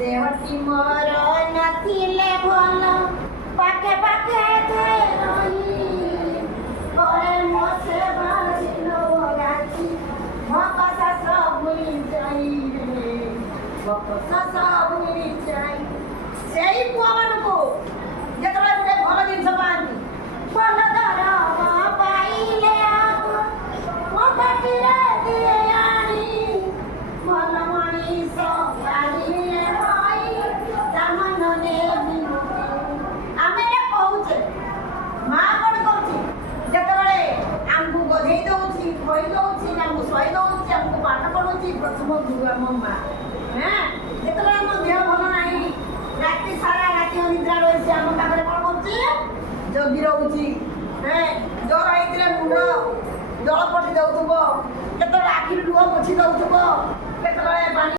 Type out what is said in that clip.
ଦେହଟି ମୋର ନଥିଲେ ଭଲ ପାଖେ ପାଖେ ରହି ପରେ ମୋ ସେବା ଗାଛି ମୋ କଥା ସବୁ ଯାଇ ମୋ କଥା ସବୁ ଯାଇ ସେଇ ପୁଅମାନଙ୍କୁ ଯେତେବେଳେ ଗୋଟେ ଭଲ ଜିନିଷ ପାଆନ୍ତି ଭଲ ଦରମା ପାଇଲେ ମୋ ପାଟିରେ ଦିଏ ଆଣି ଭଲ ମଣିଷ ପାଇଲେ ଆମେ କହୁଛେ ମା କ'ଣ କହୁଛି ଯେତେବେଳେ ଆମକୁ ଗଧେଇ ଦଉଛି ଖୋଇ ଦଉଛି ଆମକୁ ଶୋଇ ଦଉଛି ଆମକୁ ପାଠ ପଢ଼ଉଛି ପ୍ରଥମ ଗୁରୁ ଆମ ମା। ଯେତେବେଳେ ଆମ ଦେହ ଭଲ ନାହିଁ ରାତି ସାରା ରାତି ଅନିଦ୍ରା ରହିଛି ଆମ ପାଖରେ କ'ଣ କରୁଛି ଜଗି ରହୁଛି। ଜ୍ୱର ହେଇଥିଲେ ମୁଣ୍ଡ ଜଳ ପଟି ଦେଉଥିବ, କେତେବେଳେ ଆଖିରୁ ଲୁହ ପୋଛି ଦେଉଥିବ, କେତେବେଳେ ପାଣି